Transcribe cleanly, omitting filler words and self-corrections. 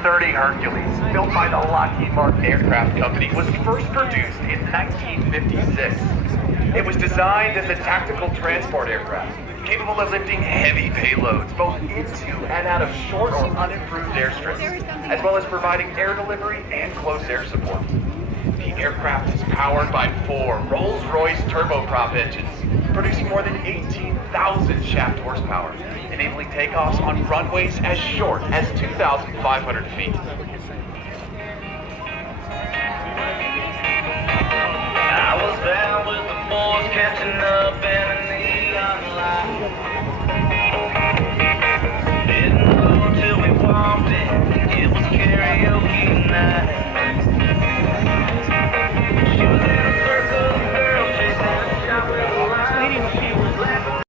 C-130 Hercules, built by the Lockheed Martin Aircraft Company, was first produced in 1956. It was designed as a tactical transport aircraft, capable of lifting heavy payloads both into and out of short or unimproved airstrips, as well as providing air delivery and close air support. The aircraft is powered by 4 Rolls-Royce turboprop engines, producing more than 18,000 shaft horsepower, enabling takeoffs on runways as short as 2,500 feet.